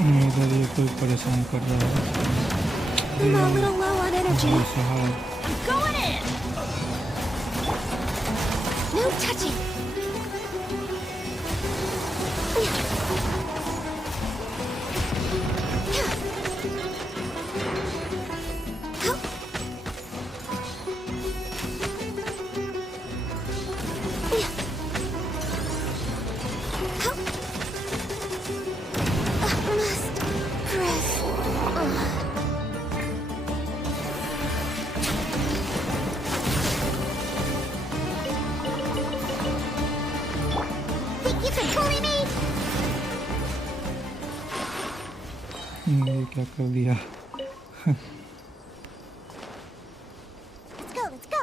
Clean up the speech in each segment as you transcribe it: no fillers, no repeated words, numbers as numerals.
इधर ये कोई परेशान कर रहा है। I'm a little low on energy. साहब I'm going in. No touching. Must press. Think you can bully me? ये क्या कर दिया? Let's go, let's go.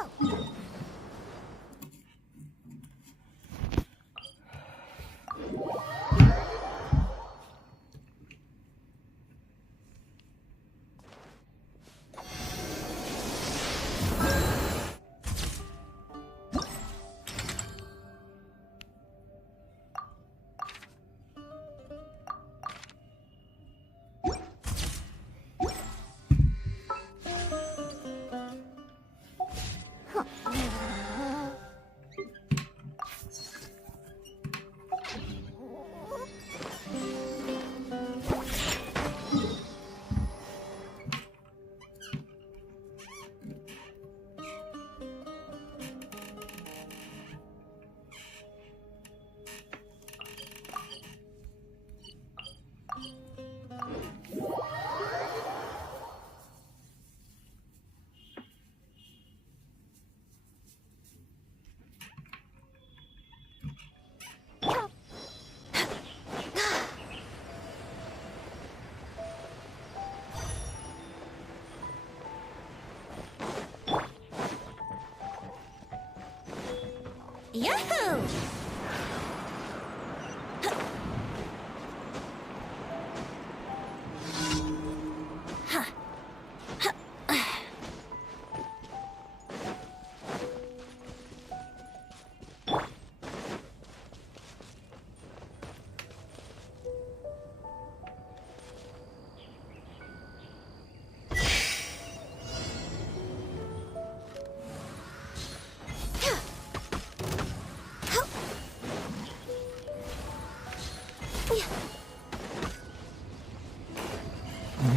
Yahoo!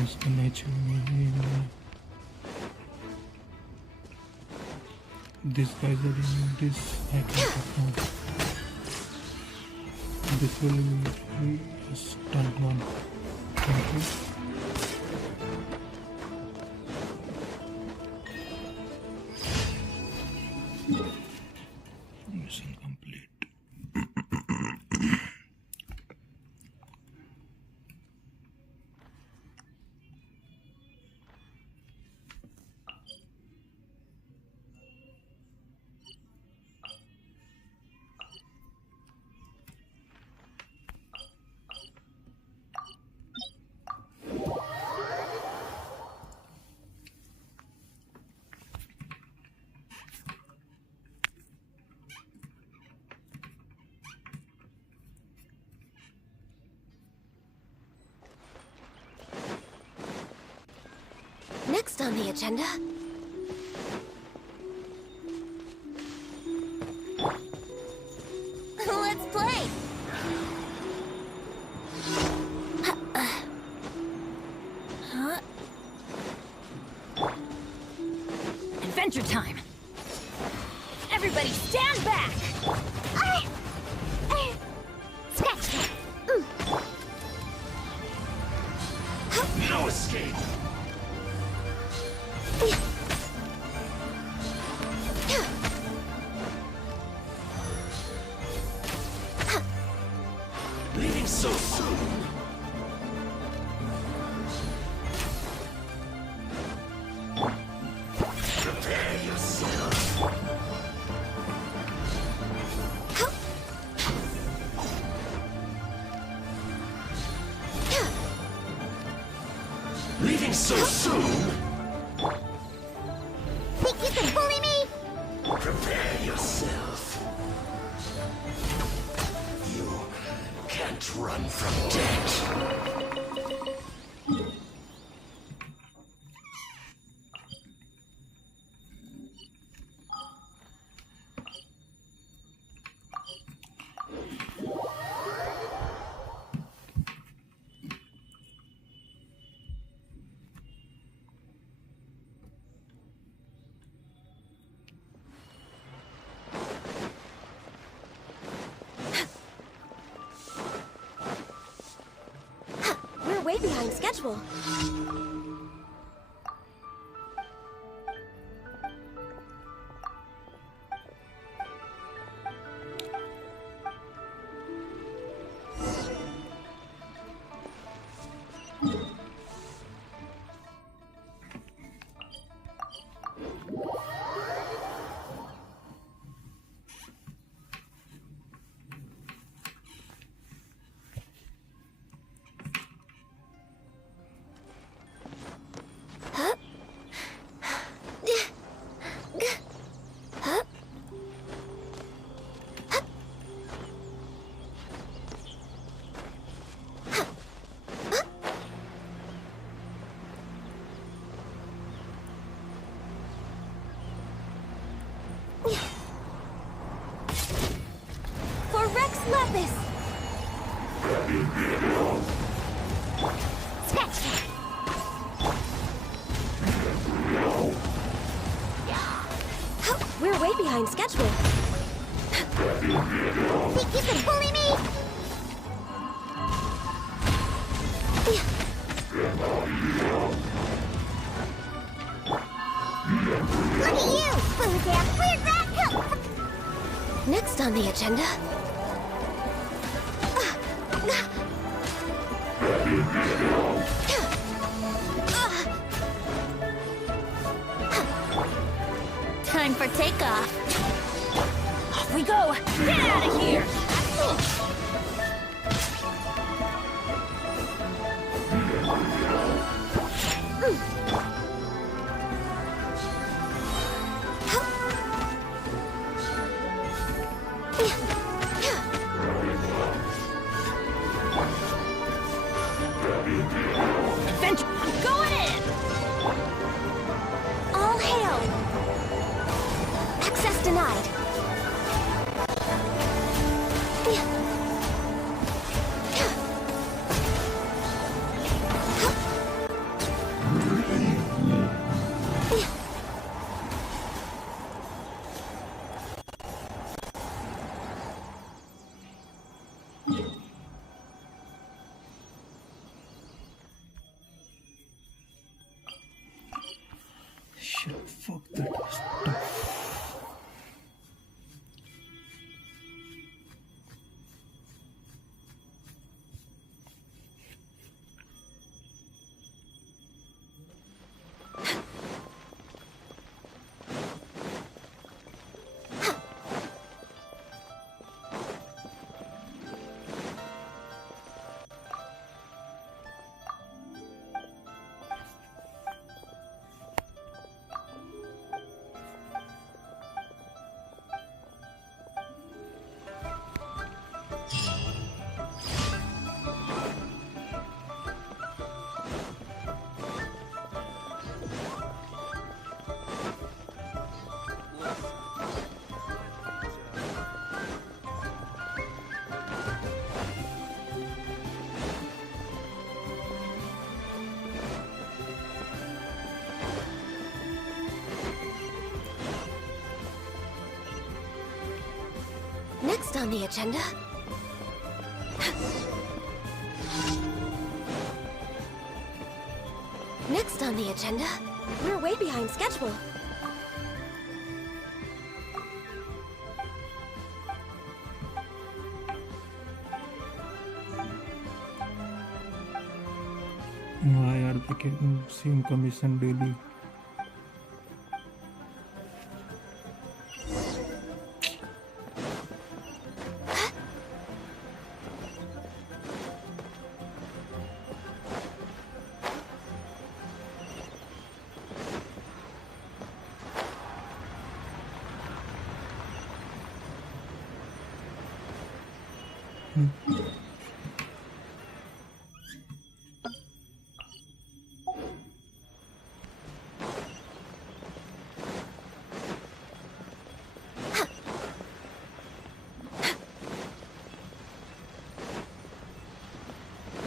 इसका nature this guys are in this I can't know. This will be a stunt one. Thank you. Mission complete. Next on the agenda. Let's play. Adventure time! Everybody stand back! Scratch that. No escape! Leaving so soon! Prepare yourself! Leaving so soon? Think you can bully me? Prepare yourself. You can't run from death. behind schedule. For Rex Lapis! Scratch that! We're way behind schedule. Think you can bully me? Look at you, loser! Where'd that come from? Next on the agenda. Time for takeoff. Off we go! Get out of here! Adventure! I'm going in! All hail! Access denied. Shit, fuck that stuff. Next on the agenda. Next on the agenda. We're way behind schedule. Why are they getting same commission daily?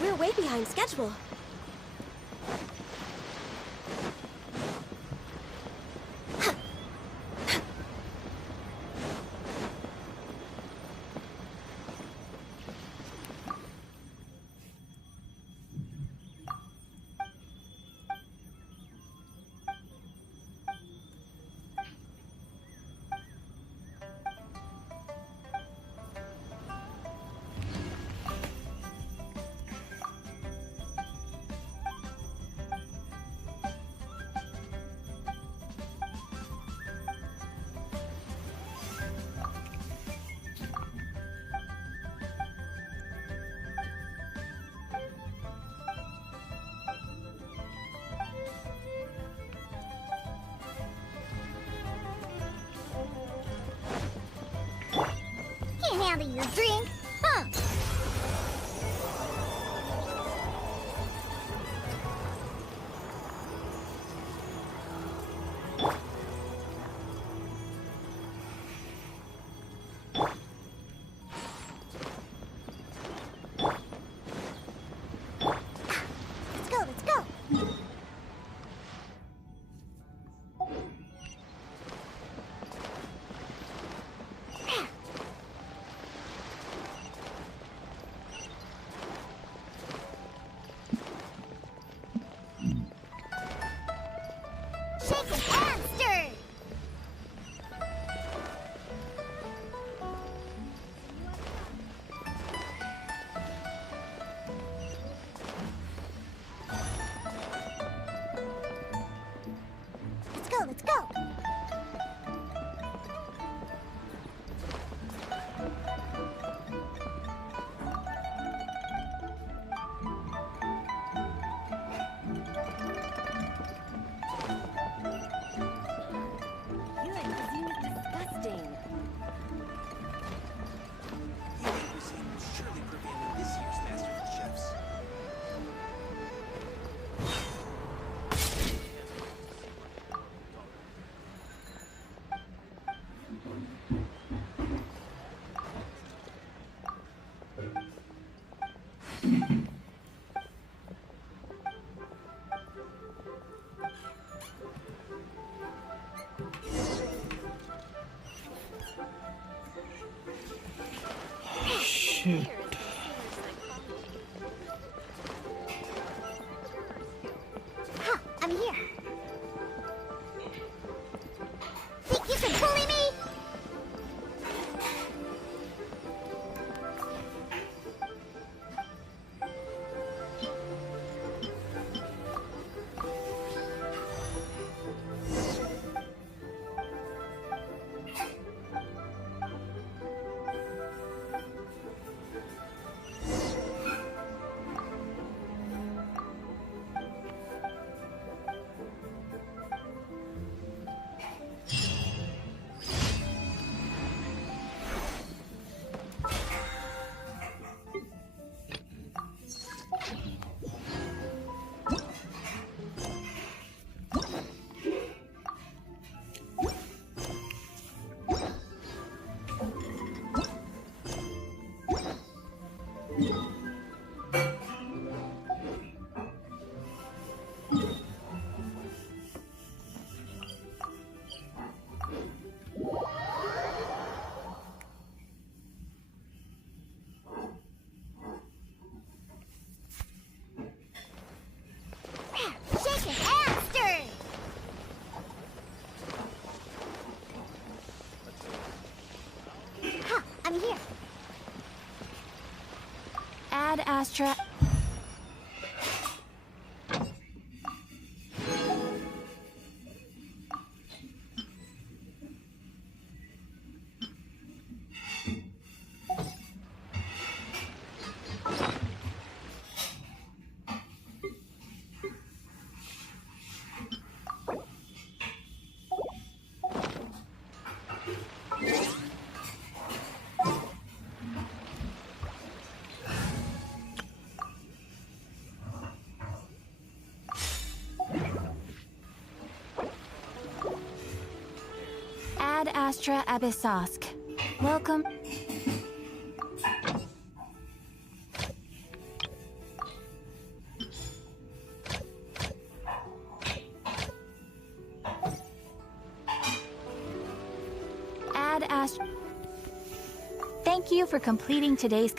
We're way behind schedule. handle your drink? Huh? Let's go, let's go. Shake it and stir. Let's go, let's go. Your cuisine is disgusting. Human cuisine will surely prevail in this year's MasterChefs. Shit. Ha! I'm here. Think you can bully me? Shake it and stir. Ha! I'm here. Add Astra. Ad Astra Abyssosk. Welcome. Ad Astra. Thank you for completing today's.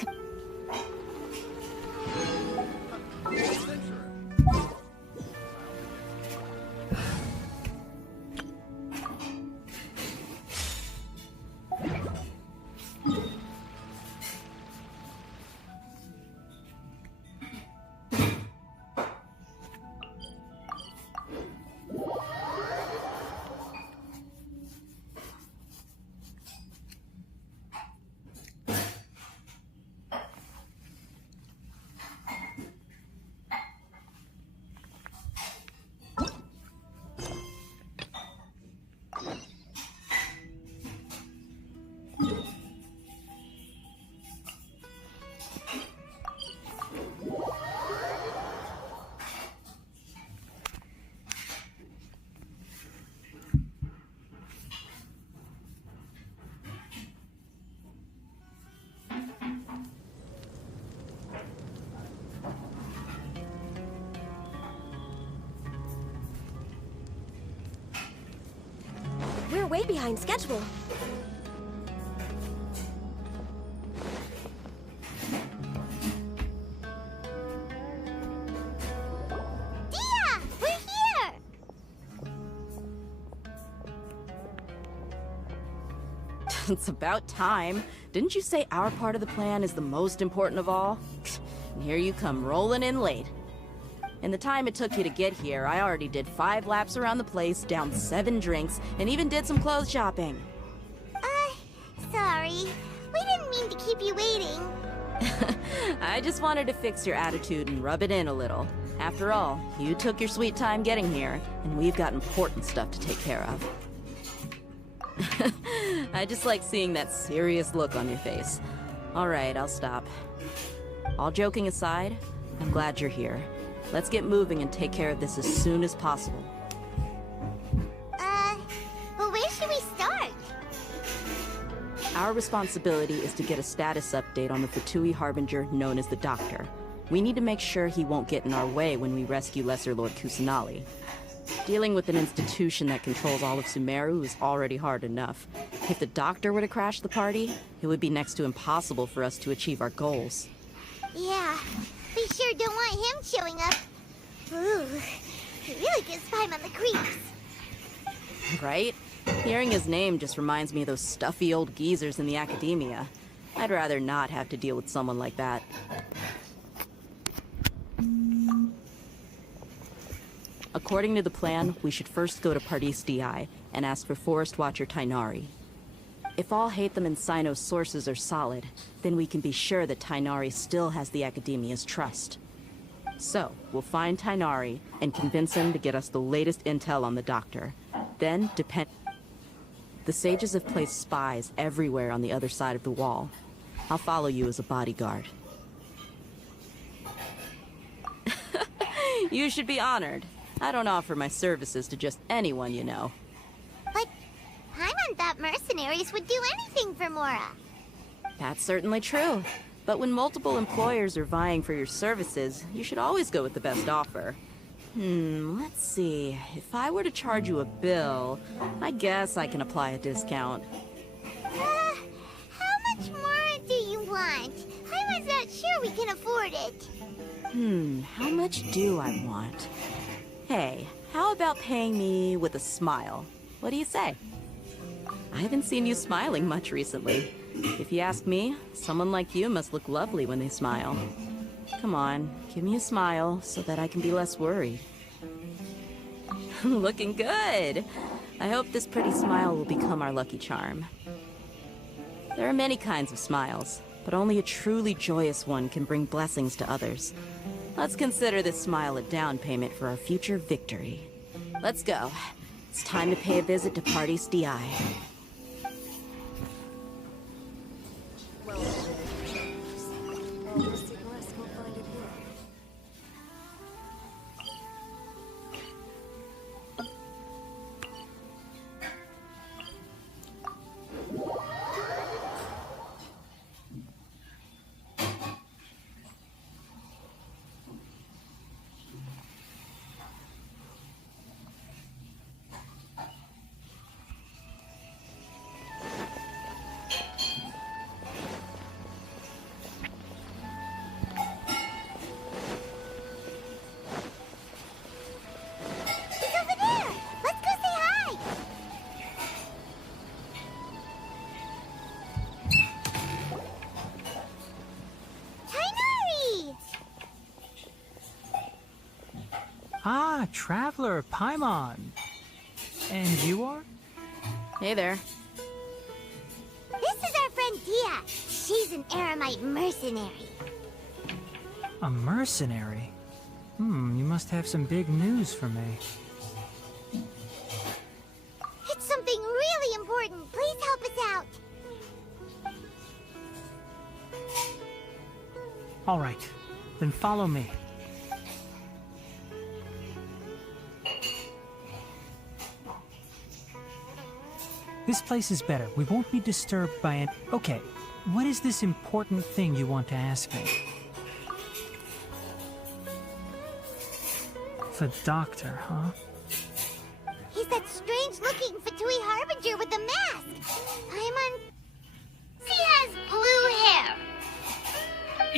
way behind schedule. Dia! We're here! It's about time. Didn't you say our part of the plan is the most important of all? And here you come rolling in late. In the time it took you to get here, I already did 5 laps around the place, downed 7 drinks, and even did some clothes shopping. Sorry. We didn't mean to keep you waiting. I just wanted to fix your attitude and rub it in a little. After all, you took your sweet time getting here, and we've got important stuff to take care of. I just like seeing that serious look on your face. All right, I'll stop. All joking aside, I'm glad you're here. Let's get moving and take care of this as soon as possible. But where should we start? Our responsibility is to get a status update on the Fatui Harbinger known as the Doctor. We need to make sure he won't get in our way when we rescue Lesser Lord Kusanali. Dealing with an institution that controls all of Sumeru is already hard enough. If the Doctor were to crash the party, it would be next to impossible for us to achieve our goals. Yeah, we sure don't want him showing up. Ooh, he really gives Paimon the creeps. Right? Hearing his name just reminds me of those stuffy old geezers in the academia. I'd rather not have to deal with someone like that. According to the plan, we should first go to Pardis Di and ask for Forest Watcher Tainari. If all Hatham and Sino's sources are solid, then we can be sure that Tainari still has the Academia's trust. So, we'll find Tainari and convince him to get us the latest intel on the Doctor. Then, the sages have placed spies everywhere on the other side of the wall. I'll follow you as a bodyguard. You should be honored. I don't offer my services to just anyone you know. But Paimon thought mercenaries would do anything for Mora. That's certainly true. But when multiple employers are vying for your services, you should always go with the best offer. Let's see. If I were to charge you a bill, I guess I can apply a discount. How much more do you want? Paimon's not sure we can afford it. How much do I want? Hey, how about paying me with a smile? What do you say? I haven't seen you smiling much recently. If you ask me, someone like you must look lovely when they smile. Come on, give me a smile so that I can be less worried. Looking good! I hope this pretty smile will become our lucky charm. There are many kinds of smiles, but only a truly joyous one can bring blessings to others. Let's consider this smile a down payment for our future victory. Let's go. It's time to pay a visit to Pardis Di. Ah, Traveler, Paimon. And you are? Hey there. This is our friend Dia. She's an Aramite mercenary. A mercenary? You must have some big news for me. It's something really important. Please help us out. All right, then follow me. This place is better. We won't be disturbed by it. Okay, what is this important thing you want to ask me? The Doctor, huh? He's that strange-looking Fatui Harbinger with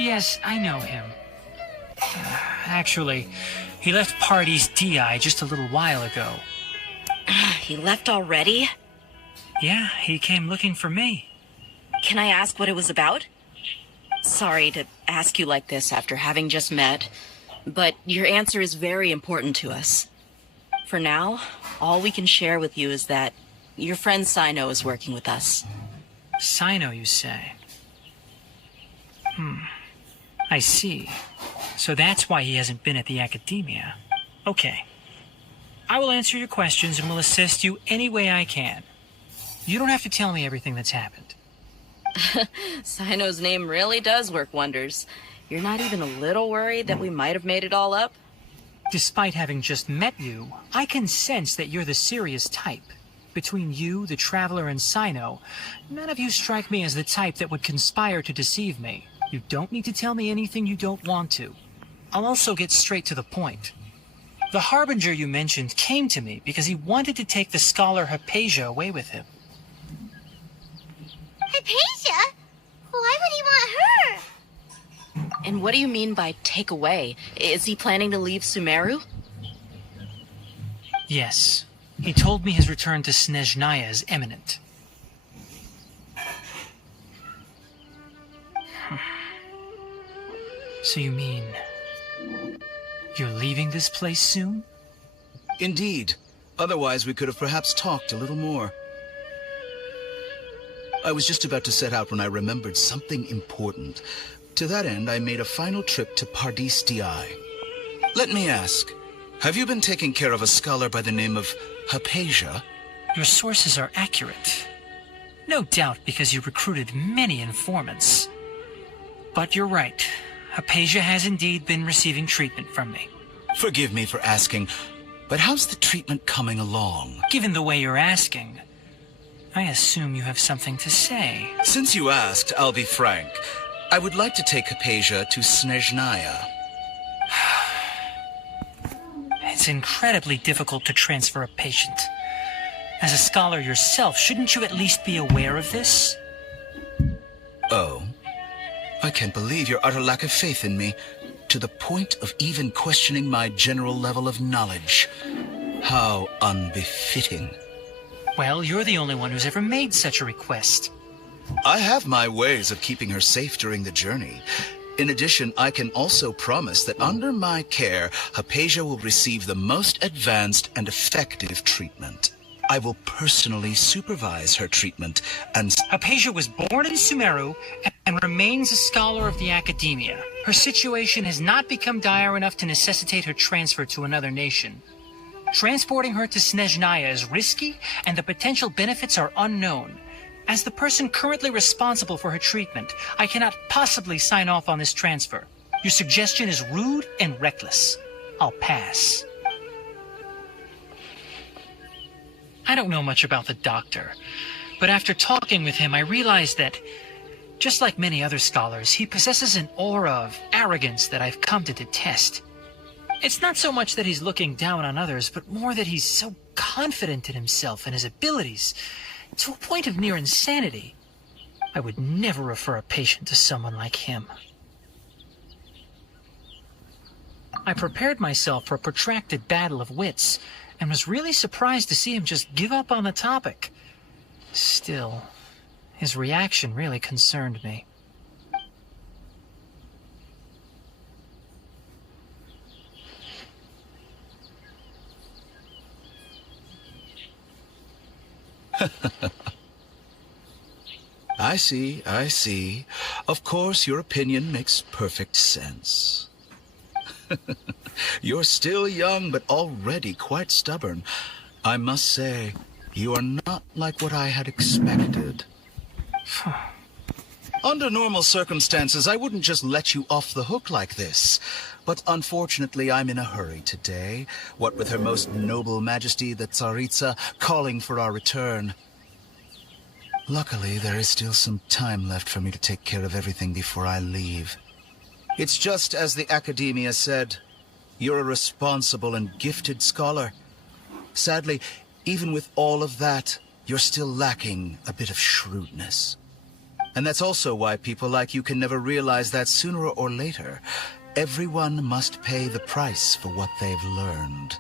yes, I know him. Actually, he left Party's DI just a little while ago. He left already? Yeah, he came looking for me. Can I ask what it was about? Sorry to ask you like this after having just met, but your answer is very important to us. For now, all we can share with you is that your friend Sino is working with us. Sino, you say? I see. So that's why he hasn't been at the academia. Okay. I will answer your questions and will assist you any way I can. You don't have to tell me everything that's happened. Sino's name really does work wonders. You're not even a little worried that we might have made it all up? Despite having just met you, I can sense that you're the serious type. Between you, the Traveler, and Sino, none of you strike me as the type that would conspire to deceive me. You don't need to tell me anything you don't want to. I'll also get straight to the point. The Harbinger you mentioned came to me because he wanted to take the scholar Hypatia away with him. Hypatia? Why would he want her? And what do you mean by take away? Is he planning to leave Sumeru? Yes. He told me his return to Snezhnaya is imminent. So you mean... you're leaving this place soon? Indeed. Otherwise, we could have perhaps talked a little more. I was just about to set out when I remembered something important. To that end, I made a final trip to Pardis DI. Let me ask, have you been taking care of a scholar by the name of Hypatia? Your sources are accurate. No doubt because you recruited many informants. But you're right. Hypatia has indeed been receiving treatment from me. Forgive me for asking, but how's the treatment coming along? Given the way you're asking, I assume you have something to say. Since you asked, I'll be frank. I would like to take Hypatia to Snezhnaya. It's incredibly difficult to transfer a patient. As a scholar yourself, shouldn't you at least be aware of this? Oh? I can't believe your utter lack of faith in me, to the point of even questioning my general level of knowledge. How unbefitting. Well, you're the only one who's ever made such a request. I have my ways of keeping her safe during the journey. In addition, I can also promise that under my care, Hypatia will receive the most advanced and effective treatment. I will personally supervise her treatment and... Hypatia was born in Sumeru and remains a scholar of the academia. Her situation has not become dire enough to necessitate her transfer to another nation. Transporting her to Snezhnaya is risky, and the potential benefits are unknown. As the person currently responsible for her treatment, I cannot possibly sign off on this transfer. Your suggestion is rude and reckless. I'll pass. I don't know much about the doctor, but after talking with him, I realized that, just like many other scholars, he possesses an aura of arrogance that I've come to detest. It's not so much that he's looking down on others, but more that he's so confident in himself and his abilities, to a point of near insanity. I would never refer a patient to someone like him. I prepared myself for a protracted battle of wits, and was really surprised to see him just give up on the topic. Still, his reaction really concerned me. I see, I see. Of course, your opinion makes perfect sense. You're still young, but already quite stubborn. I must say, you are not like what I had expected. Under normal circumstances, I wouldn't just let you off the hook like this. But unfortunately, I'm in a hurry today, what with Her Most Noble Majesty the Tsaritsa calling for our return. Luckily, there is still some time left for me to take care of everything before I leave. It's just as the Academia said. You're a responsible and gifted scholar. Sadly, even with all of that, you're still lacking a bit of shrewdness. And that's also why people like you can never realize that sooner or later, everyone must pay the price for what they've learned.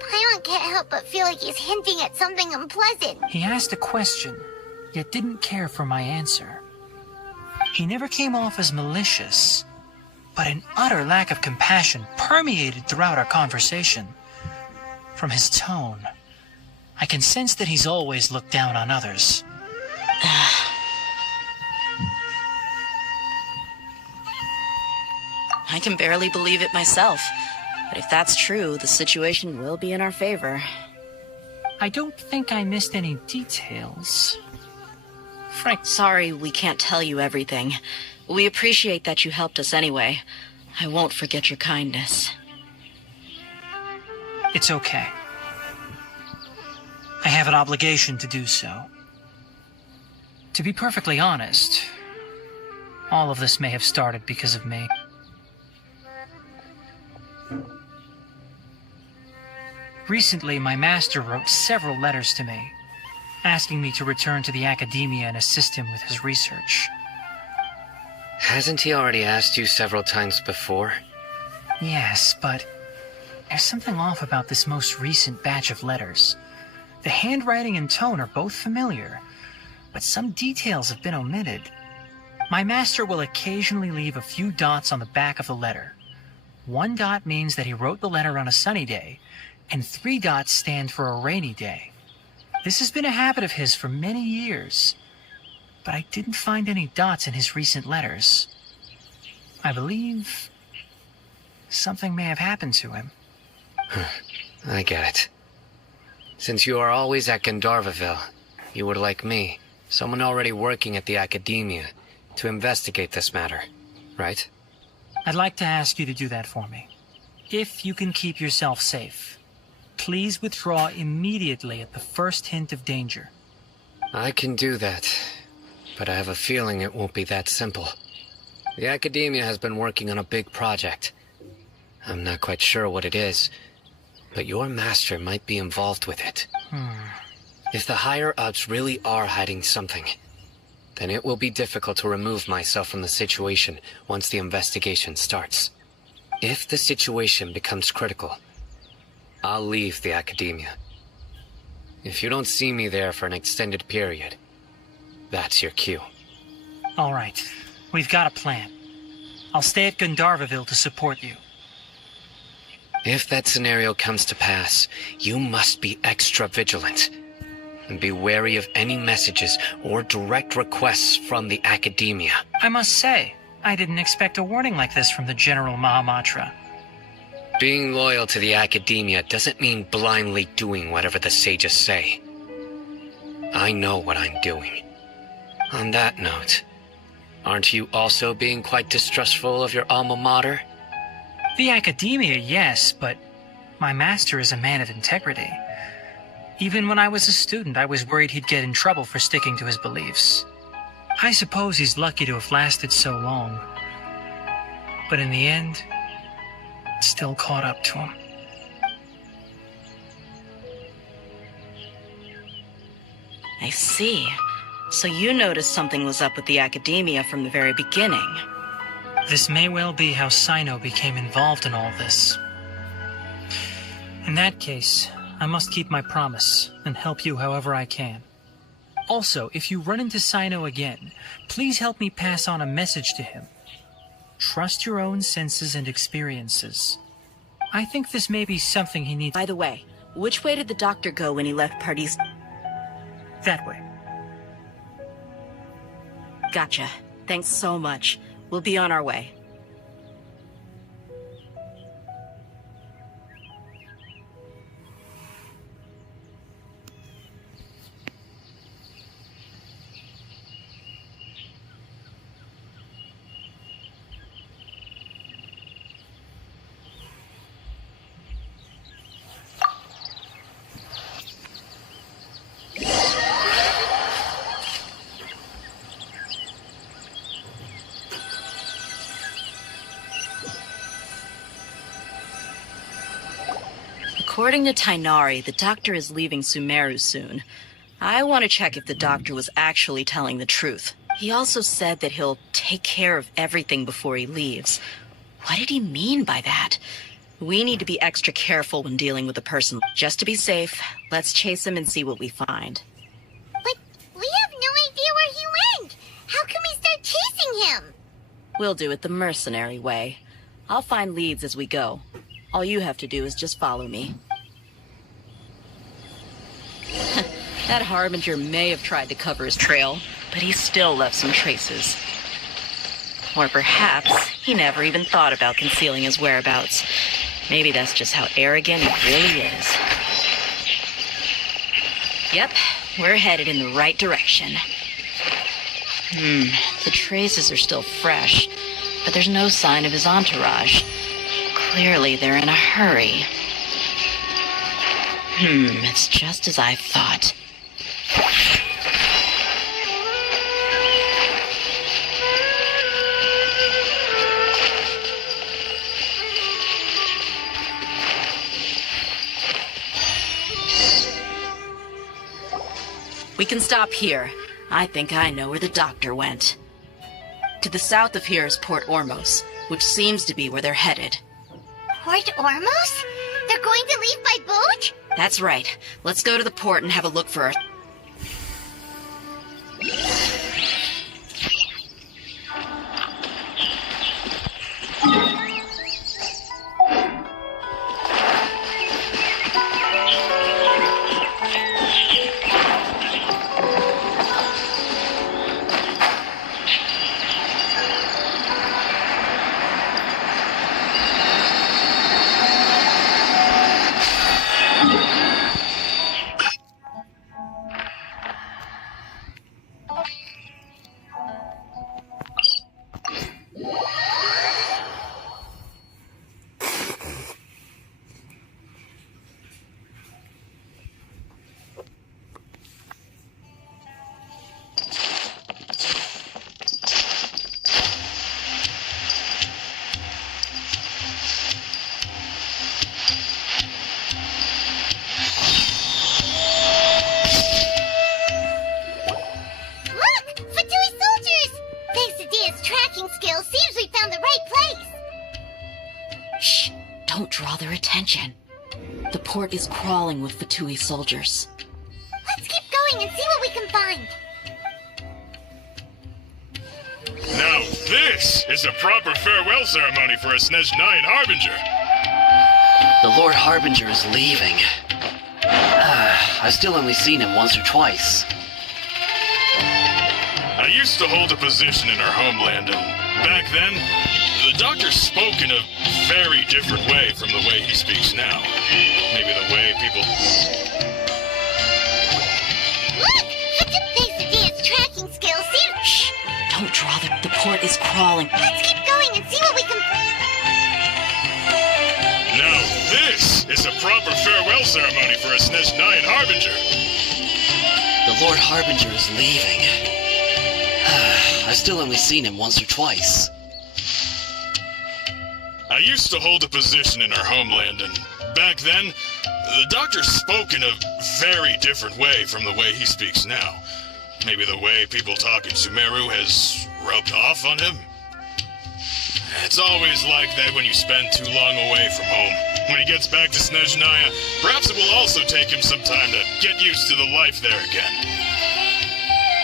Paimon can't help but feel like he's hinting at something unpleasant. He asked a question, yet didn't care for my answer. He never came off as malicious, but an utter lack of compassion permeated throughout our conversation. From his tone, I can sense that he's always looked down on others. I can barely believe it myself. But if that's true, the situation will be in our favor. I don't think I missed any details. Frank, Sorry we can't tell you everything. We appreciate that you helped us anyway. I won't forget your kindness. it's okay. I have an obligation to do so. To be perfectly honest, all of this may have started because of me. Recently, my master wrote several letters to me, asking me to return to the academia and assist him with his research. Hasn't he already asked you several times before? Yes, but there's something off about this most recent batch of letters. The handwriting and tone are both familiar, but some details have been omitted. My master will occasionally leave a few dots on the back of the letter. 1 dot means that he wrote the letter on a sunny day, and 3 dots stand for a rainy day. This has been a habit of his for many years, but I didn't find any dots in his recent letters. I believe something may have happened to him. I get it. Since you are always at Gandharvaville, you would like me, someone already working at the academia, to investigate this matter, right? I'd like to ask you to do that for me. If you can keep yourself safe, please withdraw immediately at the first hint of danger. I can do that, but I have a feeling it won't be that simple. The academia has been working on a big project. I'm not quite sure what it is, but your master might be involved with it. If the higher-ups really are hiding something, then it will be difficult to remove myself from the situation once the investigation starts. If the situation becomes critical, I'll leave the academia. If you don't see me there for an extended period, that's your cue. All right, we've got a plan. I'll stay at Gandharvaville to support you. If that scenario comes to pass, you must be extra vigilant. And be wary of any messages or direct requests from the academia. I must say, I didn't expect a warning like this from the General Mahamatra. Being loyal to the academia doesn't mean blindly doing whatever the sages say. I know what I'm doing. On that note, aren't you also being quite distrustful of your alma mater? The academia, yes, but my master is a man of integrity. Even when I was a student, I was worried he'd get in trouble for sticking to his beliefs. I suppose he's lucky to have lasted so long. But in the end, it still caught up to him. I see. So you noticed something was up with the academia from the very beginning. This may well be how Sino became involved in all this. In that case, I must keep my promise and help you however I can. Also, if you run into Sino again, please help me pass on a message to him. Trust your own senses and experiences. I think this may be something he needs. By the way, which way did the doctor go when he left Pardis? That way. Gotcha. Thanks so much. We'll be on our way. According to Tainari, the doctor is leaving Sumeru soon. I want to check if the doctor was actually telling the truth. He also said that he'll take care of everything before he leaves. What did he mean by that? We need to be extra careful when dealing with a person. Just to be safe, let's chase him and see what we find. But we have no idea where he went. How can we start chasing him? We'll do it the mercenary way. I'll find leads as we go. All you have to do is just follow me. That Harbinger may have tried to cover his trail, but he still left some traces. Or perhaps he never even thought about concealing his whereabouts. Maybe that's just how arrogant he really is. Yep, we're headed in the right direction. The traces are still fresh, but there's no sign of his entourage. Clearly they're in a hurry. It's just as I thought. We can stop here. I think I know where the doctor went. To the south of here is Port Ormos, which seems to be where they're headed. Port Ormos? They're going to leave by boat? That's right. Let's go to the port and have a look for her. The port is crawling with Fatui soldiers. Let's keep going and see what we can find. Now this is a proper farewell ceremony for a Snezhnayan Harbinger. The Lord Harbinger is leaving. I've still only seen him once or twice. I used to hold a position in our homeland, and back then, the doctor spoke in a very different way from the way he speaks now. Maybe the way people... Look! Thanxx tracking skills seem... Shh! Don't draw the port is crawling. Let's keep going and see what we can... Now this is a proper farewell ceremony for a Snezhnayan Harbinger. The Lord Harbinger is leaving. I've still only seen him once or twice. I used to hold a position in our homeland, and back then, the doctor spoke in a very different way from the way he speaks now. Maybe the way people talk in Sumeru has rubbed off on him? It's always like that when you spend too long away from home. When he gets back to Snezhnaya, perhaps it will also take him some time to get used to the life there again.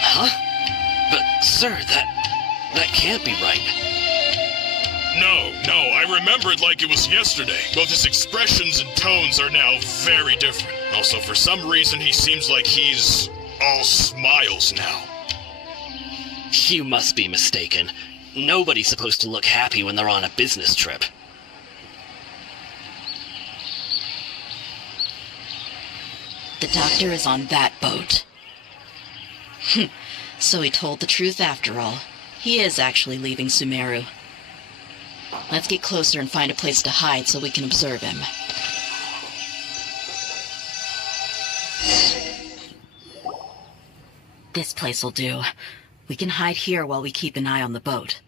Huh? But, sir, that can't be right. No, I remember it like it was yesterday. Both his expressions and tones are now very different. Also, for some reason, he seems like he's all smiles now. You must be mistaken. Nobody's supposed to look happy when they're on a business trip. The doctor is on that boat. So he told the truth after all. He is actually leaving Sumeru. Let's get closer and find a place to hide so we can observe him. This place will do. We can hide here while we keep an eye on the boat.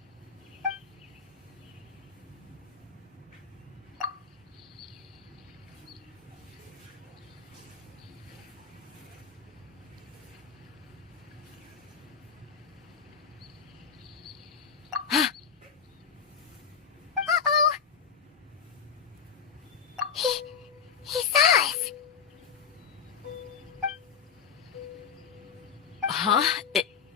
He saw us. Huh?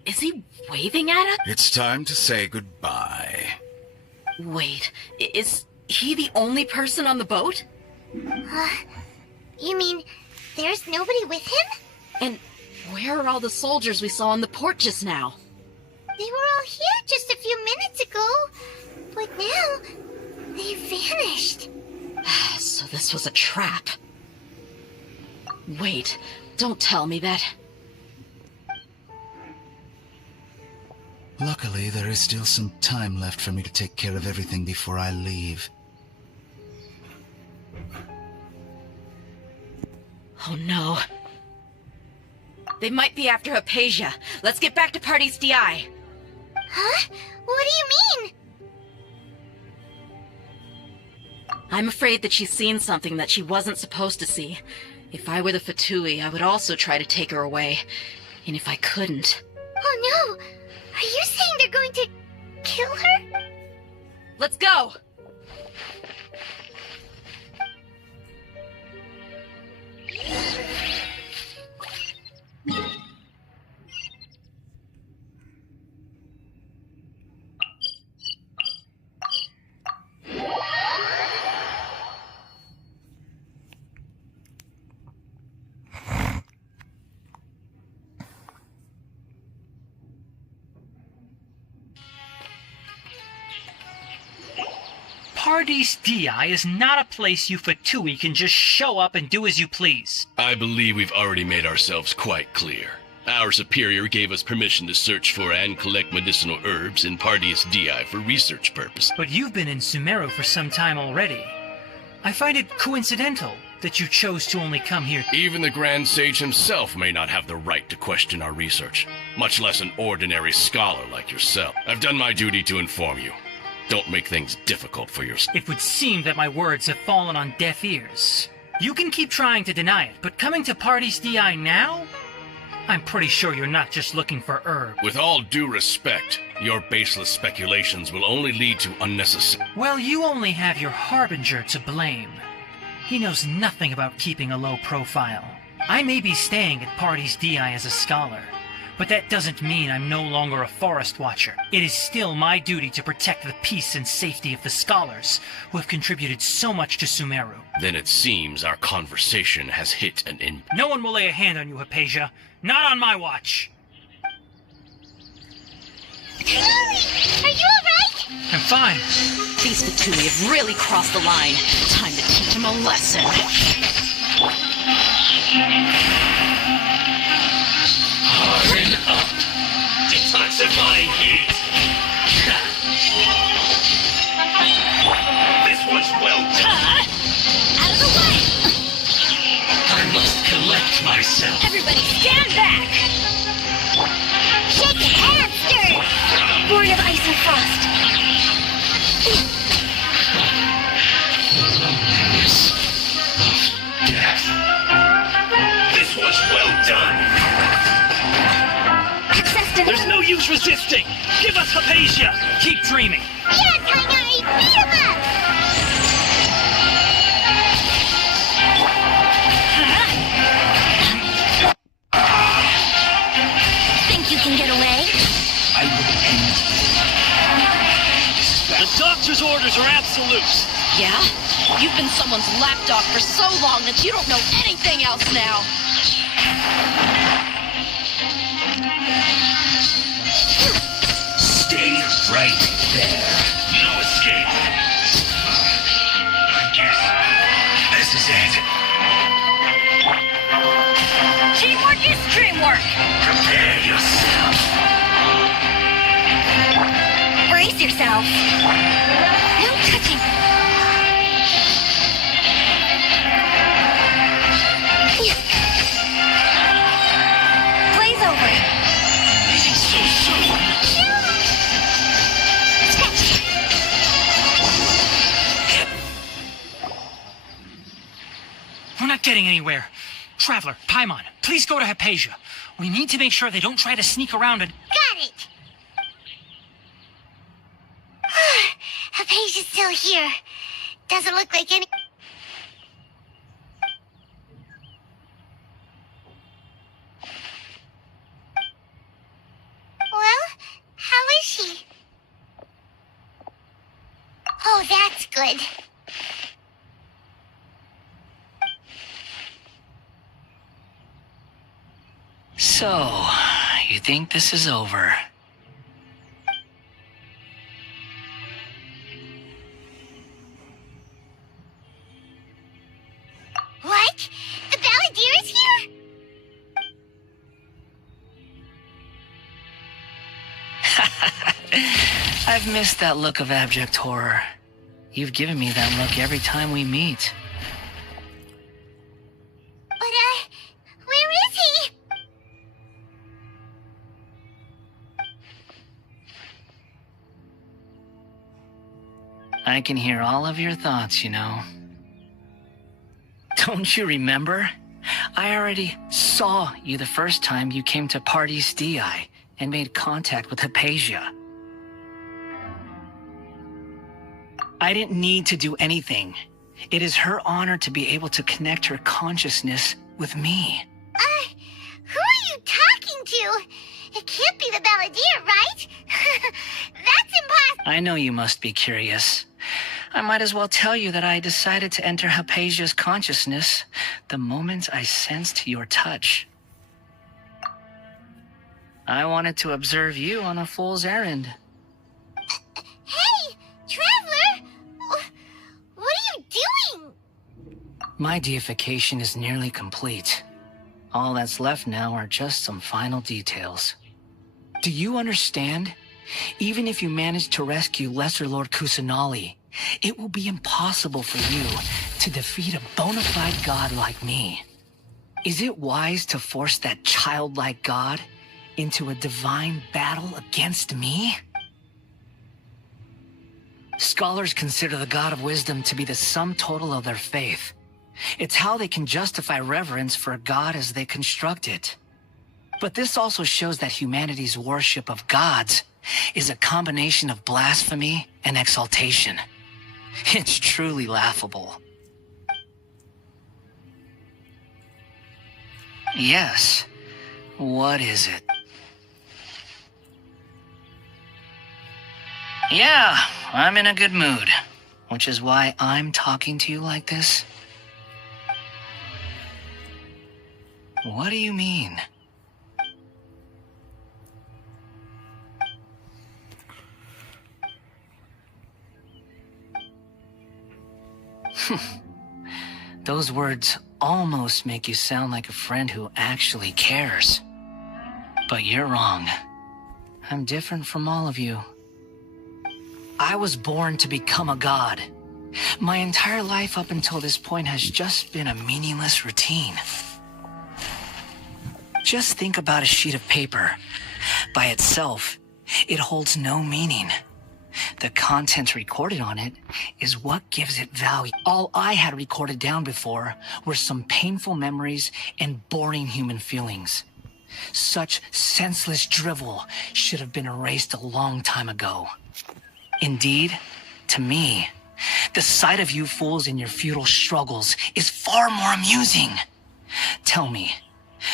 Is he waving at us? It's time to say goodbye. Wait, is he the only person on the boat? You mean there's nobody with him? And where are all the soldiers we saw on the port just now? They were all here just a few minutes ago. But now, they vanished. So this was a trap. Wait, don't tell me that. Luckily, there is still some time left for me to take care of everything before I leave. Oh no. They might be after Hypatia. Let's get back to Party's DI. Huh? What do you mean? I'm afraid that she's seen something that she wasn't supposed to see. If I were the Fatui, I would also try to take her away. And if I couldn't... Oh no! Are you saying they're going to kill her? Let's go! Pardes Di is not a place you Fatui can just show up and do as you please. I believe we've already made ourselves quite clear. Our superior gave us permission to search for and collect medicinal herbs in Pardes Di for research purposes. But you've been in Sumeru for some time already. I find it coincidental that you chose to only come here. Even the Grand Sage himself may not have the right to question our research, much less an ordinary scholar like yourself. I've done my duty to inform you. Don't make things difficult for yourself. It would seem that my words have fallen on deaf ears. You can keep trying to deny it, but coming to Pardes Di now? I'm pretty sure you're not just looking for herb. With all due respect, your baseless speculations will only lead to unnecessary... Well, you only have your Harbinger to blame. He knows nothing about keeping a low profile. I may be staying at Pardes Di as a scholar, but that doesn't mean I'm no longer a forest watcher. It is still my duty to protect the peace and safety of the scholars who have contributed so much to Sumeru. Then it seems our conversation has hit an end. No one will lay a hand on you, Hypatia. Not on my watch. Chloe! Are you alright? I'm fine. These Fatui have really crossed the line. Time to teach them a lesson. Harden up. Detoxifying heat. This was well done. Out of the way! I must collect myself. Everybody stand back! Shake and stir! Born of ice and frost. Death. This was well done. Access to the... There's no use resisting. Give us Hypatia. Keep dreaming. Yeah, Kainari! Beat him up! Think you can get away? I will end. The doctor's orders are absolute. Yeah? You've been someone's lapdog for so long that you don't know anything else now. Stay right there. No escape. I guess this is it. Teamwork is dreamwork! Prepare yourself. Brace yourself. No touching. Glaze over. Leaving so soon. We're not getting anywhere. Traveler, Paimon, please go to Hypatia. We need to make sure they don't try to sneak around and... Got it! Hypatia's still here. Doesn't look like any... good. So, you think this is over? What? The Balladeer is here? I've missed that look of abject horror. You've given me that look every time we meet. But, where is he? I can hear all of your thoughts, you know. Don't you remember? I already saw you the first time you came to Party's DI and made contact with Hypatia. I didn't need to do anything. It is her honor to be able to connect her consciousness with me. Who are you talking to? It can't be the Balladeer, right? That's impossible. I know you must be curious. I might as well tell you that I decided to enter Hypatia's consciousness the moment I sensed your touch. I wanted to observe you on a fool's errand. Hey, Traveler! What are you doing? My deification is nearly complete. All that's left now are just some final details. Do you understand? Even if you manage to rescue Lesser Lord Kusanali, it will be impossible for you to defeat a bona fide god like me. Is it wise to force that childlike god into a divine battle against me? Scholars consider the God of Wisdom to be the sum total of their faith. It's how they can justify reverence for a god as they construct it. But this also shows that humanity's worship of gods is a combination of blasphemy and exaltation. It's truly laughable. Yes. What is it? Yeah, I'm in a good mood, which is why I'm talking to you like this. What do you mean? Those words almost make you sound like a friend who actually cares. But you're wrong. I'm different from all of you. I was born to become a god. My entire life up until this point has just been a meaningless routine. Just think about a sheet of paper. By itself, it holds no meaning. The content recorded on it is what gives it value. All I had recorded down before were some painful memories and boring human feelings. Such senseless drivel should have been erased a long time ago. Indeed, to me, the sight of you fools in your futile struggles is far more amusing. Tell me,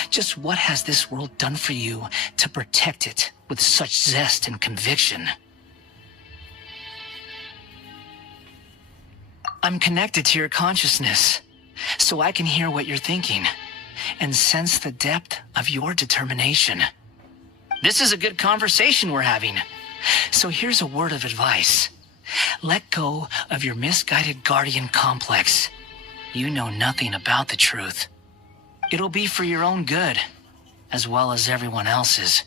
just what has this world done for you to protect it with such zest and conviction? I'm connected to your consciousness, so I can hear what you're thinking and sense the depth of your determination. This is a good conversation we're having. So here's a word of advice. Let go of your misguided guardian complex. You know nothing about the truth. It'll be for your own good, as well as everyone else's.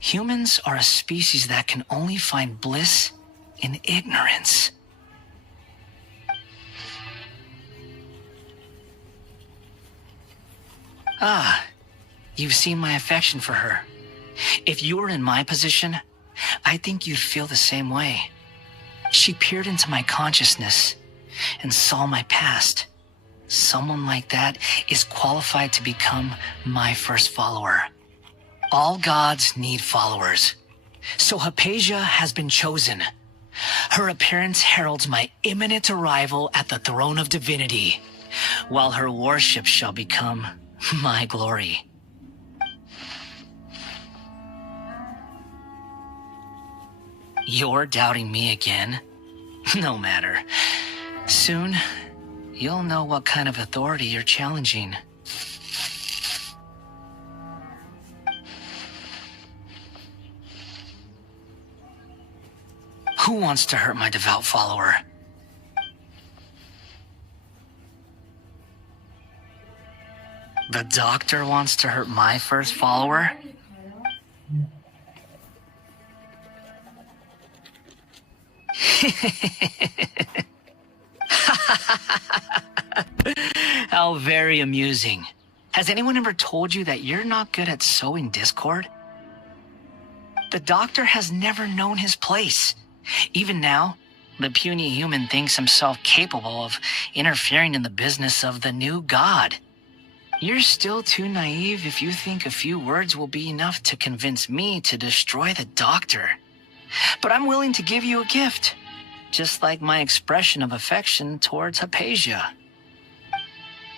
Humans are a species that can only find bliss in ignorance. Ah, you've seen my affection for her. If you were in my position, I think you'd feel the same way. She peered into my consciousness and saw my past. Someone like that is qualified to become my first follower. All gods need followers. So Hypatia has been chosen. Her appearance heralds my imminent arrival at the throne of divinity, while her worship shall become my glory. You're doubting me again? No matter. Soon, you'll know what kind of authority you're challenging. Who wants to hurt my devout follower? The doctor wants to hurt my first follower? How very amusing. Has anyone ever told you that you're not good at sowing discord? The doctor has never known his place. Even now, the puny human thinks himself capable of interfering in the business of the new god. You're still too naive if you think a few words will be enough to convince me to destroy the doctor. But I'm willing to give you a gift, just like my expression of affection towards Hypatia.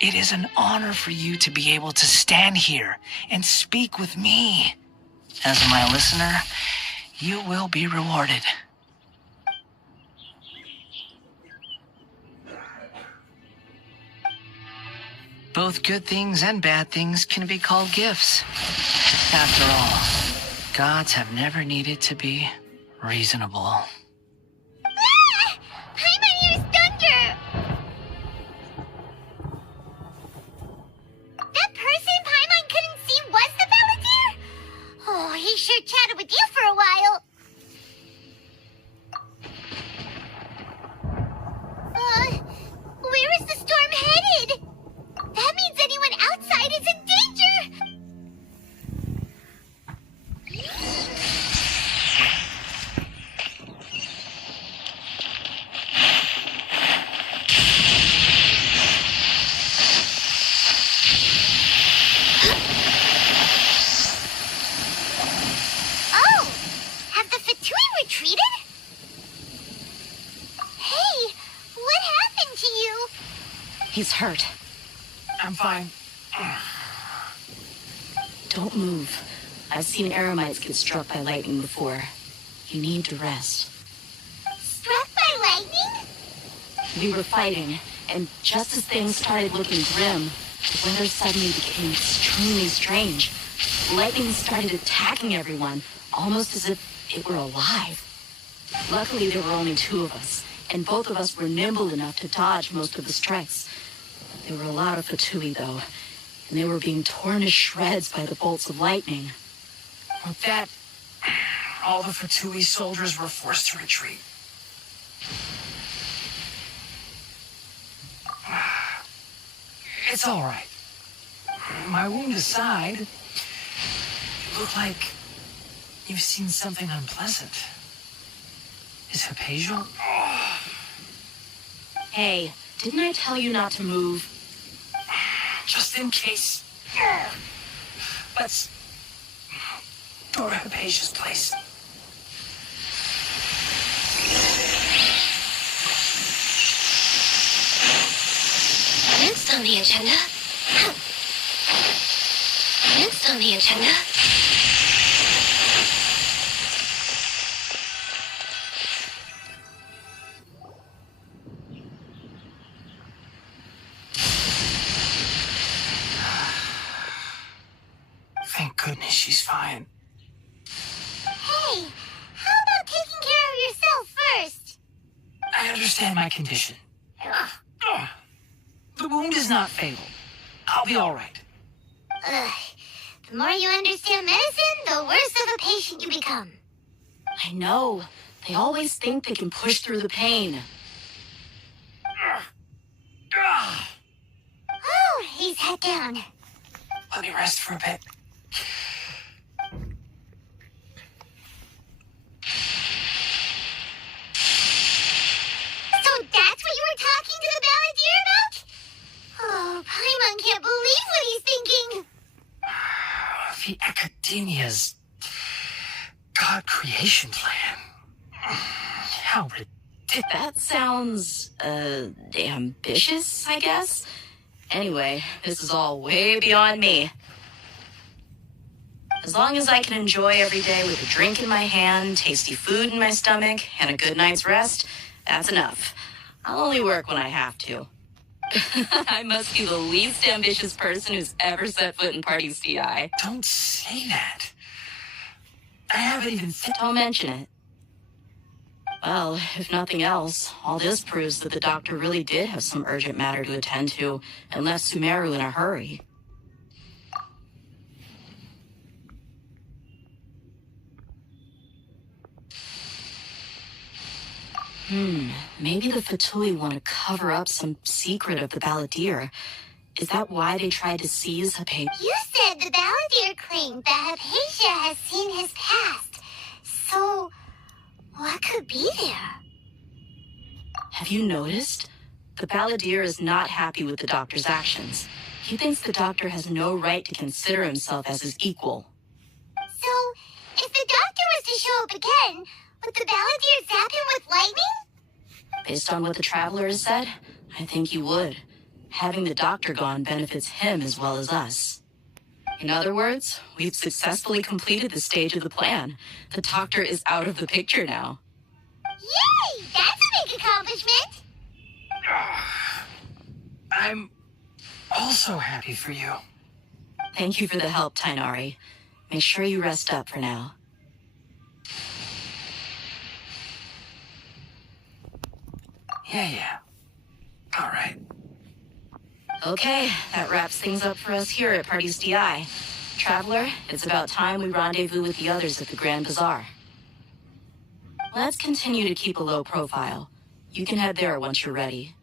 It is an honor for you to be able to stand here and speak with me. As my listener, you will be rewarded. Both good things and bad things can be called gifts. After all, gods have never needed to be reasonable. Ah! Paimon hears thunder! That person Paimon couldn't see was the Valadier? Oh, he sure chatted with you for a while. Where is the storm headed? That means anyone outside is in danger! Oh! Have the Fatui retreated? Hey, what happened to you? He's hurt. I'm fine. Don't move. I've seen Eremites get struck by lightning before. You need to rest. Struck by lightning? We were fighting, and just as things started looking grim, the weather suddenly became extremely strange. Lightning started attacking everyone, almost as if it were alive. Luckily, there were only two of us, and both of us were nimble enough to dodge most of the strikes. There were a lot of Fatui, though, and they were being torn to shreds by the bolts of lightning. With that, all the Fatui soldiers were forced to retreat. It's all right. My wound aside, you look like you've seen something unpleasant. Is Hypatia? Hey, didn't I tell you not to move? Just in case. Let's go to Hypatia's place. Next on the agenda. Next on the agenda. Thank goodness she's fine. Hey, how about taking care of yourself first? I understand my condition. The wound is not fatal. I'll be all right. Ugh. The more you understand medicine, the worse of a patient you become. I know. They always think they can push through the pain. Oh, he's head down. Let me rest for a bit. So that's what you were talking to the Valadier about? Oh, Paimon can't believe what he's thinking. The Academia's God creation plan. How ridiculous. That sounds, ambitious, I guess? Anyway, this is all way beyond me. As long as I can enjoy every day with a drink in my hand, tasty food in my stomach, and a good night's rest, That's enough. I'll only work when I have to. I must be the least ambitious person who's ever set foot in Party's DI. Don't say that. I haven't even Don't mention it. Well, if nothing else, all this proves that the doctor really did have some urgent matter to attend to and left Sumeru in a hurry. Maybe the Fatui want to cover up some secret of the Balladeer. Is that why they tried to seize Hypatia? You said the Balladeer claimed that Hypatia has seen his past. So, what could be there? Have you noticed? The Balladeer is not happy with the doctor's actions. He thinks the doctor has no right to consider himself as his equal. So, if the doctor was to show up again, would the Balladeer zap him with lightning? Based on what the Traveler has said, I think he would. Having the doctor gone benefits him as well as us. In other words, we've successfully completed the stage of the plan. The doctor is out of the picture now. Yay! That's a big accomplishment! I'm also happy for you. Thank you for the help, Tainari. Make sure you rest up for now. Yeah. All right. Okay, that wraps things up for us here at Party's DI. Traveler, it's about time we rendezvous with the others at the Grand Bazaar. Let's continue to keep a low profile. You can head there once you're ready.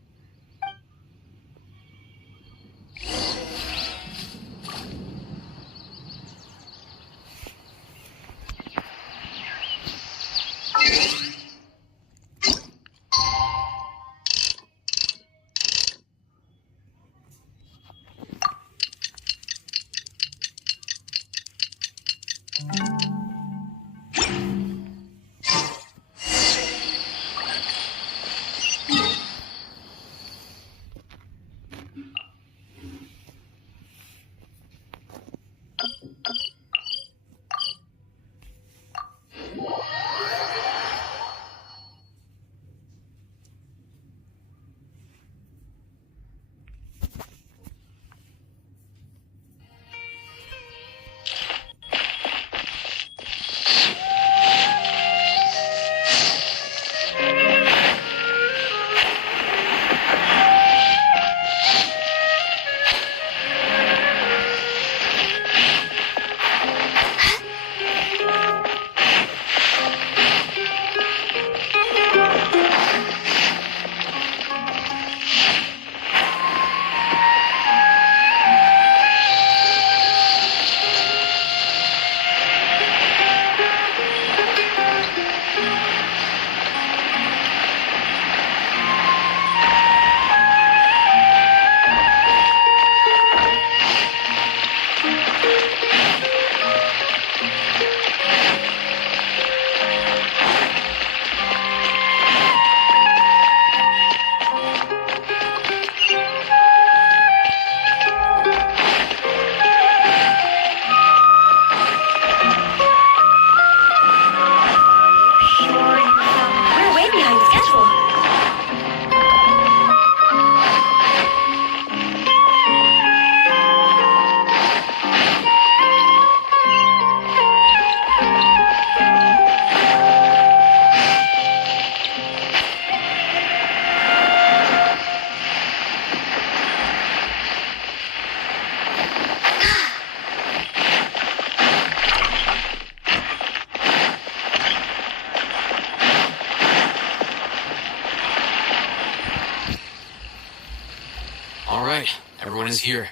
Everyone is here.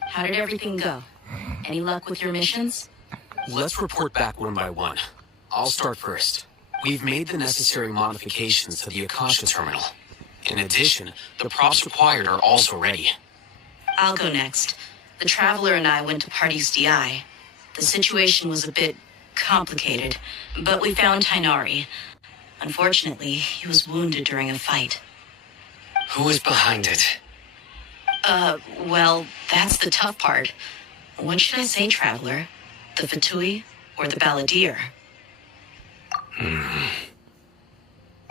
How did everything go? Any luck with your missions? Let's report back one by one. I'll start first. We've made the necessary modifications to the Akasha terminal. In addition, the props required are also ready. I'll go next. The Traveler and I went to Party's DI. The situation was a bit complicated, but we found Tainari. Unfortunately, he was wounded during a fight. Who is behind it? Well, that's the tough part. What should I say, Traveler? The Fatui or the Balladeer?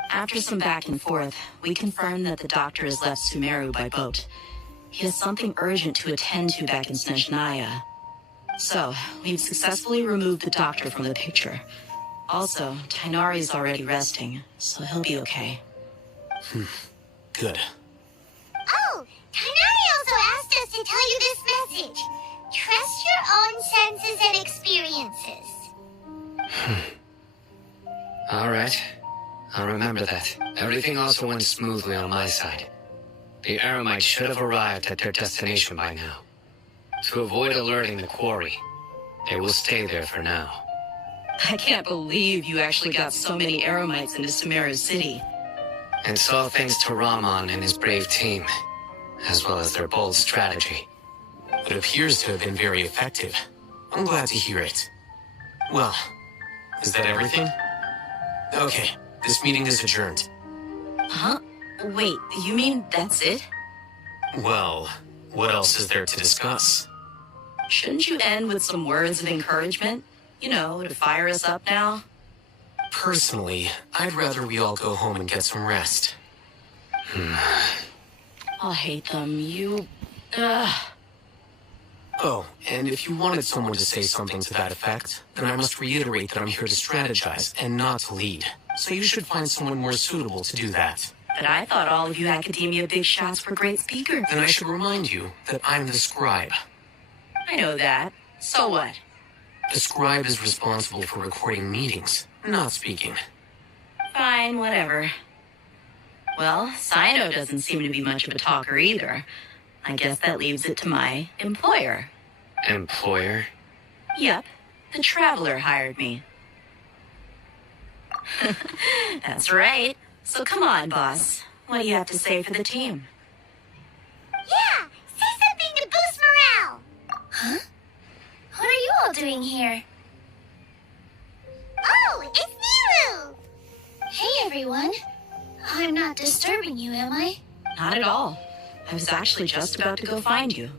After some back and forth, we confirmed that the doctor has left Sumeru by boat. He has something urgent to attend to back in Snezhnaya. So, we've successfully removed the doctor from the picture. Also, Tighnari's already resting, so he'll be okay. Good. Oh, Tighnari also asked us to tell you this message. Trust your own senses and experiences. Alright. I'll remember that. Everything also went smoothly on my side. The Eremites should have arrived at their destination by now. To avoid alerting the quarry, they will stay there for now. I can't believe you actually got so many Eremites into Sumeru City. It's all thanks to Rahman and his brave team, as well as their bold strategy. It appears to have been very effective. I'm glad to hear it. Well, is that everything? Okay, this meeting is adjourned. Huh? Wait, you mean that's it? Well, what else is there to discuss? Shouldn't you end with some words of encouragement? You know, to fire us up now? Personally, I'd rather we all go home and get some rest. I'll hate them. Oh, and if you wanted someone to say something to that effect, then I must reiterate that I'm here to strategize and not to lead. So you should find someone more suitable to do that. But I thought all of you Academia big shots were great speakers. Then I should remind you that I'm the scribe. I know that. So what? The scribe is responsible for recording meetings, not speaking. Fine, whatever. Well, Sino doesn't seem to be much of a talker either. I guess that leaves it to my employer. Employer? Yep, the Traveler hired me. That's right. So come on, boss. What do you have to say for the team? Yeah, say something to boost morale. Huh? What are you all doing here? Oh, it's Niru! Hey, everyone. I'm not disturbing you, am I? Not at all. I was actually just about to go find you.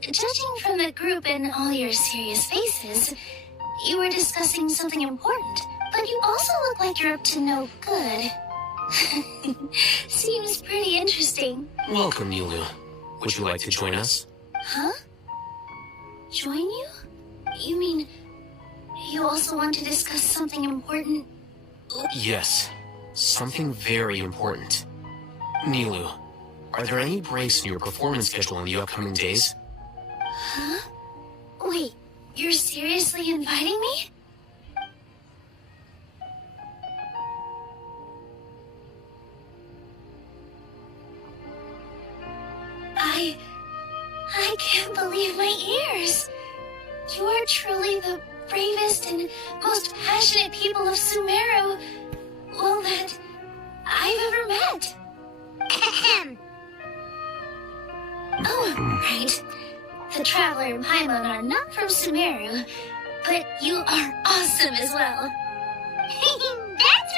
Judging from the group and all your serious faces, you were discussing something important, but you also look like you're up to no good. Seems pretty interesting. Welcome, Nilu. Would you like to join us? Huh? Join you? You mean you also want to discuss something important? Yes, something very important. Nilu, are there any breaks in your performance schedule in the upcoming days? Huh? Wait, you're seriously inviting me? I can't believe my ears. You are truly the bravest and most passionate people of Sumeru, well, that I've ever met. Ahem. Oh, right. The Traveler and Paimon are not from Sumeru, but you are awesome as well. That's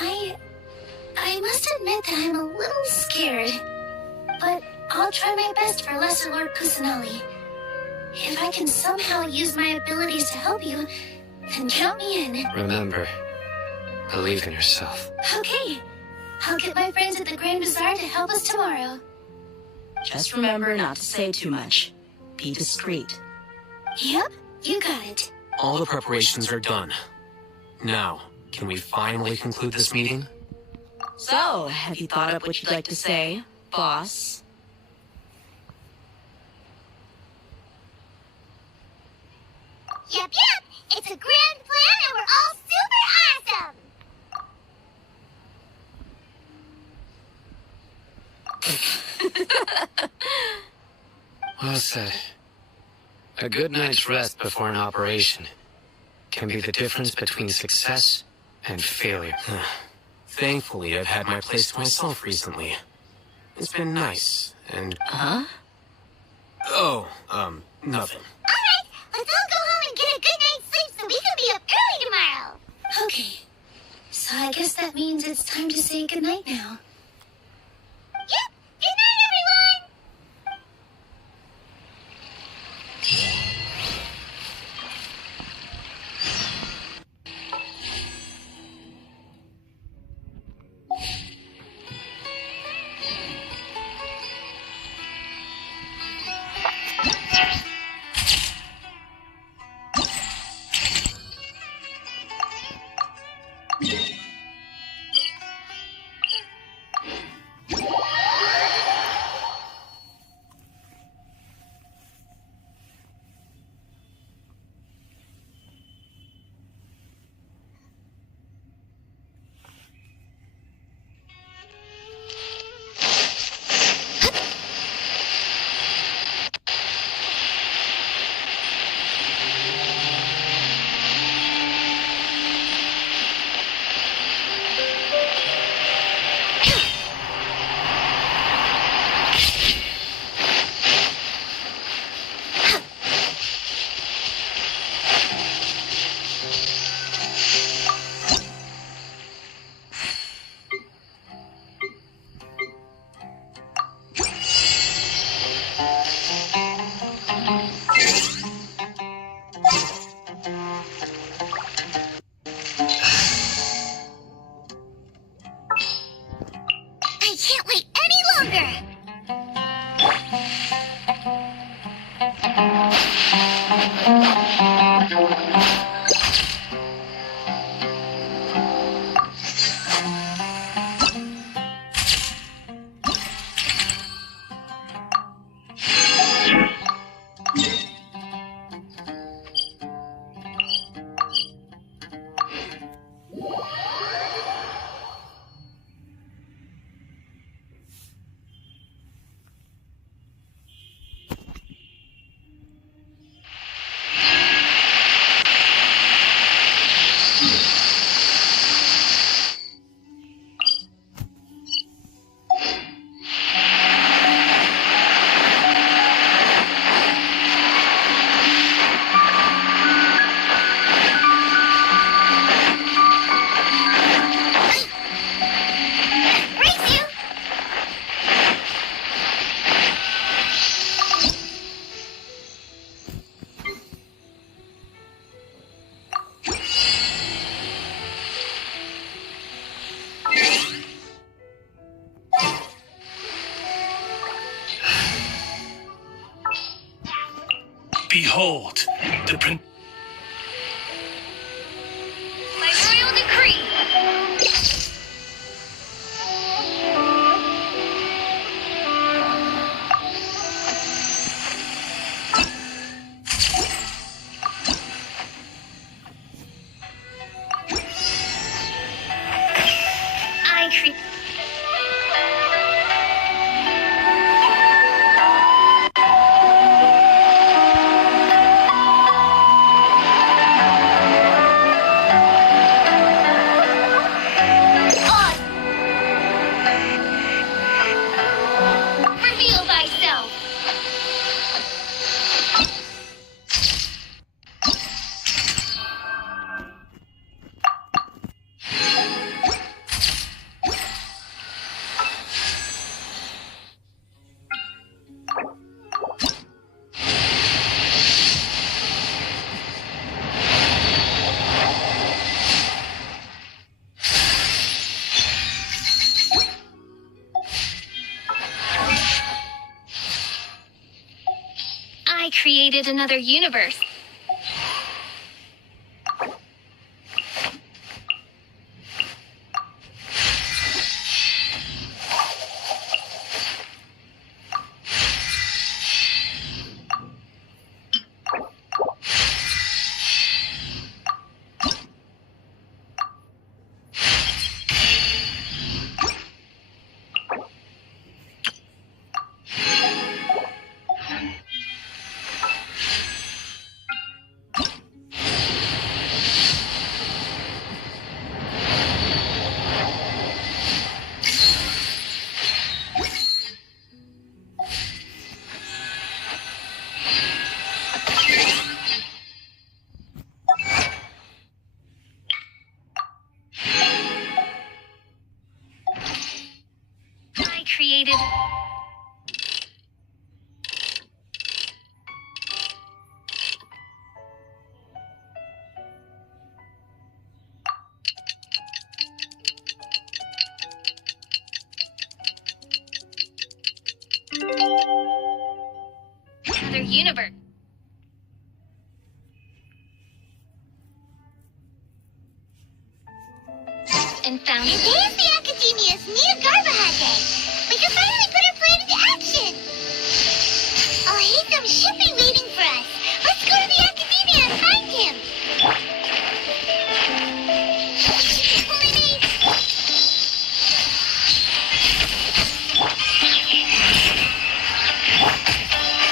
right. I must admit that I'm a little scared, but I'll try my best for Lesser Lord Kusanali. If I can somehow use my abilities to help you, then count me in. Remember, believe in yourself. Okay. I'll get my friends at the Grand Bazaar to help us tomorrow. Just remember not to say too much. Be discreet. Yep, you got it. All the preparations are done. Now, can we finally conclude this meeting? So, have you thought up what you'd like to say, boss? Yep. It's a grand plan and we're all super awesome. Well said. A good night's rest before an operation can be the difference between success and failure. Thankfully, I've had my place to myself recently. It's been nice, and... Huh? Oh, nothing. Alright, let's all go home and get a good night's sleep so we can be up early tomorrow. Okay, so I guess that means it's time to say goodnight now. Yep, good night, everyone! can't wait any longer! Behold, the prince. By royal decree! I create. Reveal thyself! I created another universe. I created. Another universe. And found it. Today's the Academia's new Garbahad Day. We can finally put our plan into action. Oh, Hatham should be waiting for us. Let's go to the Academia and find him.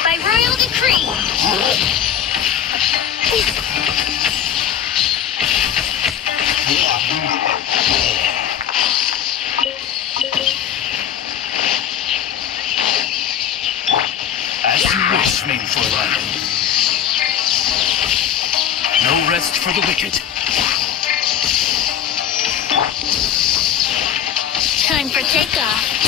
By royal decree. As you wish, Meaningful One. No rest for the wicked. Time for takeoff.